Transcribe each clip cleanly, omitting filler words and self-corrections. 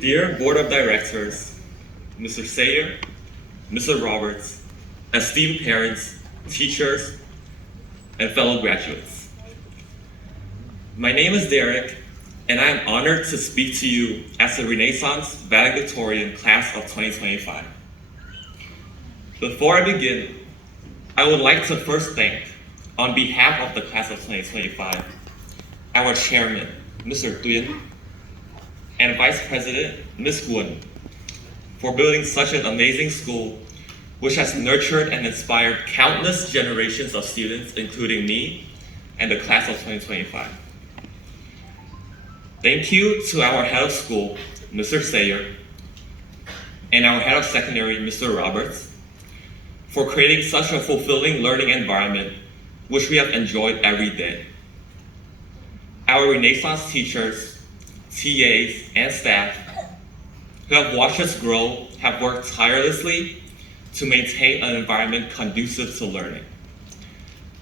Dear Board of Directors, Mr. Sayer, Mr. Roberts, esteemed parents, teachers, and fellow graduates. My name is Derek, and I am honored to speak to you as the Renaissance valedictorian class of 2025. Before I begin, I would like to first thank, on behalf of the class of 2025, our chairman, Mr. Tuyên, and Vice President, Ms. Nguyen, for building such an amazing school which has nurtured and inspired countless generations of students, including me and the class of 2025. Thank you to our head of school, Mr. Sayer, and our head of secondary, Mr. Roberts, for creating such a fulfilling learning environment which we have enjoyed every day. Our Renaissance teachers, TAs, and staff who have watched us grow have worked tirelessly to maintain an environment conducive to learning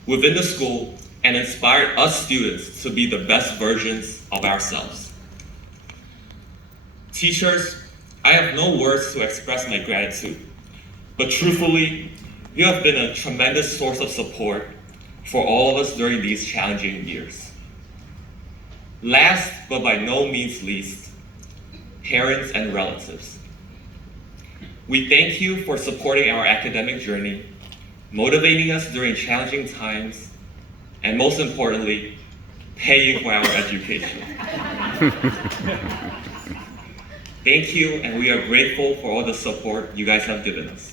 within the school and inspired us students to be the best versions of ourselves. Teachers, I have no words to express my gratitude, but truthfully, you have been a tremendous source of support for all of us during these challenging years. Last, but by no means least, parents and relatives. We thank you for supporting our academic journey, motivating us during challenging times, and most importantly, paying for our education. Thank you, and we are grateful for all the support you guys have given us.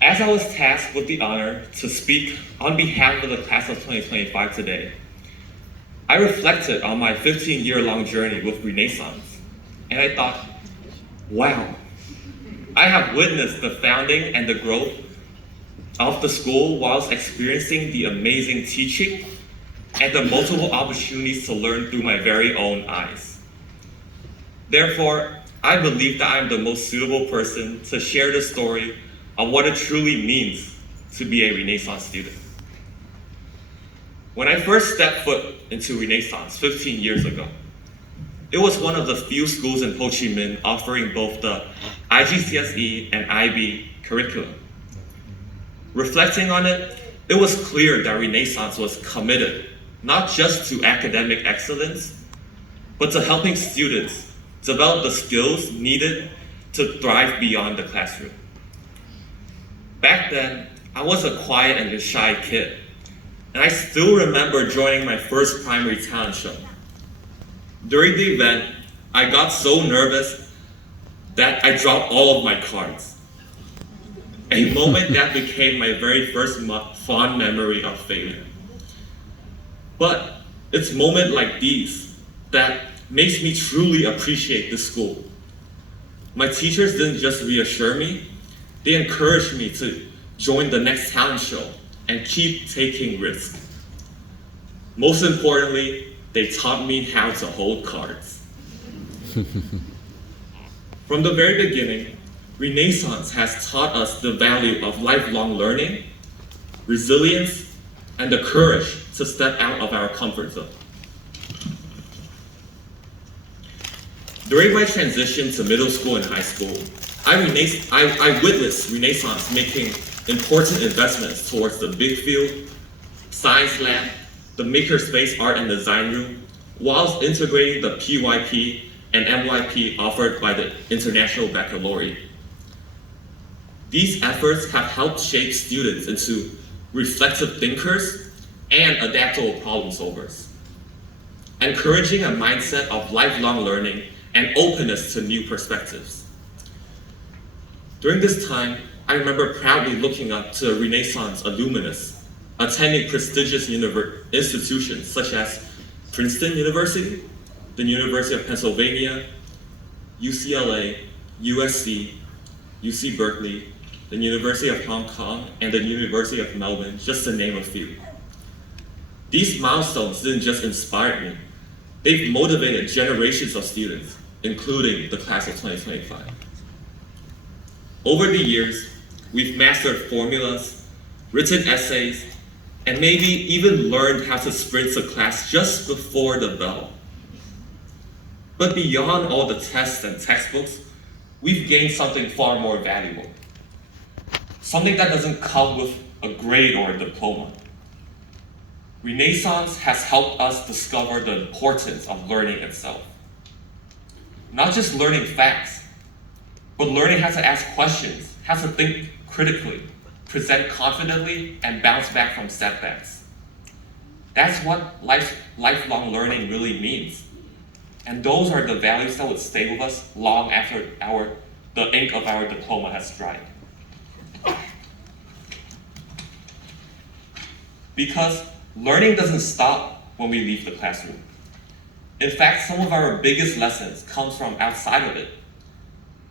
As I was tasked with the honor to speak on behalf of the class of 2025 today, I reflected on my 15-year-long journey with Renaissance, and I thought, wow, I have witnessed the founding and the growth of the school whilst experiencing the amazing teaching and the multiple opportunities to learn through my very own eyes. Therefore, I believe that I'm the most suitable person to share the story of what it truly means to be a Renaissance student. When I first stepped foot into Renaissance 15 years ago, it was one of the few schools in Ho Chi Minh offering both the IGCSE and IB curriculum. Reflecting on it, it was clear that Renaissance was committed not just to academic excellence, but to helping students develop the skills needed to thrive beyond the classroom. Back then, I was a quiet and shy kid, and I still remember joining my first primary talent show. During the event, I got so nervous that I dropped all of my cards. A moment that became my very first fond memory of failure. But it's moments like these that makes me truly appreciate this school. My teachers didn't just reassure me, they encouraged me to join the next talent show and keep taking risks. Most importantly, they taught me how to hold cards. From the very beginning, Renaissance has taught us the value of lifelong learning, resilience, and the courage to step out of our comfort zone. During my transition to middle school and high school, I witnessed Renaissance making important investments towards the big field, science lab, the makerspace art and design room, whilst integrating the PYP and MYP offered by the International Baccalaureate. These efforts have helped shape students into reflective thinkers and adaptable problem solvers, encouraging a mindset of lifelong learning and openness to new perspectives. During this time, I remember proudly looking up to Renaissance alumnus, attending prestigious institutions such as Princeton University, the University of Pennsylvania, UCLA, USC, UC Berkeley, the University of Hong Kong, and the University of Melbourne, just to name a few. These milestones didn't just inspire me, they've motivated generations of students, including the class of 2025. Over the years, we've mastered formulas, written essays, and maybe even learned how to sprint to class just before the bell. But beyond all the tests and textbooks, we've gained something far more valuable. Something that doesn't come with a grade or a diploma. Renaissance has helped us discover the importance of learning itself. Not just learning facts, but learning how to ask questions, how to think critically, present confidently, and bounce back from setbacks. That's what lifelong learning really means. And those are the values that would stay with us long after the ink of our diploma has dried. Because learning doesn't stop when we leave the classroom. In fact, some of our biggest lessons come from outside of it.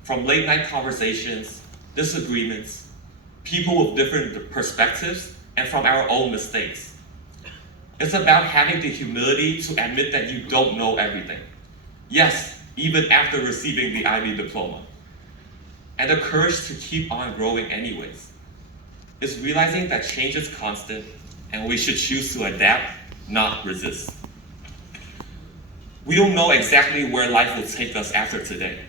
From late night conversations, disagreements, people with different perspectives, and from our own mistakes. It's about having the humility to admit that you don't know everything. Yes, even after receiving the IB diploma. And the courage to keep on growing anyways. It's realizing that change is constant and we should choose to adapt, not resist. We don't know exactly where life will take us after today.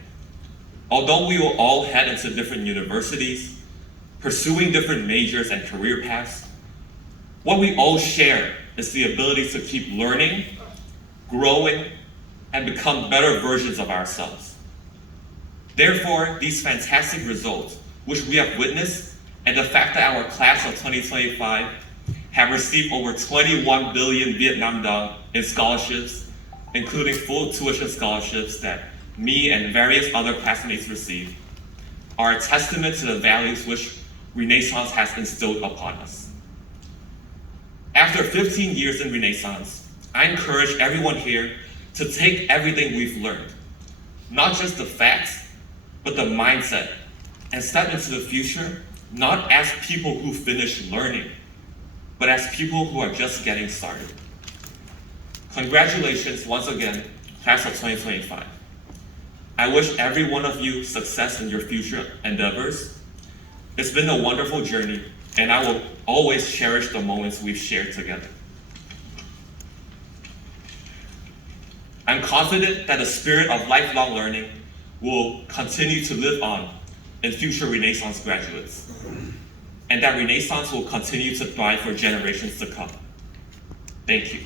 Although we will all head into different universities, pursuing different majors and career paths, what we all share is the ability to keep learning, growing, and become better versions of ourselves. Therefore, these fantastic results, which we have witnessed, and the fact that our class of 2025 have received over 21 billion Vietnam dong in scholarships, including full tuition scholarships that me and various other classmates received, are a testament to the values which Renaissance has instilled upon us. After 15 years in Renaissance, I encourage everyone here to take everything we've learned, not just the facts, but the mindset, and step into the future not as people who finish learning, but as people who are just getting started. Congratulations once again, class of 2025. I wish every one of you success in your future endeavors. It's been a wonderful journey, and I will always cherish the moments we've shared together. I'm confident that the spirit of lifelong learning will continue to live on in future Renaissance graduates, and that Renaissance will continue to thrive for generations to come. Thank you.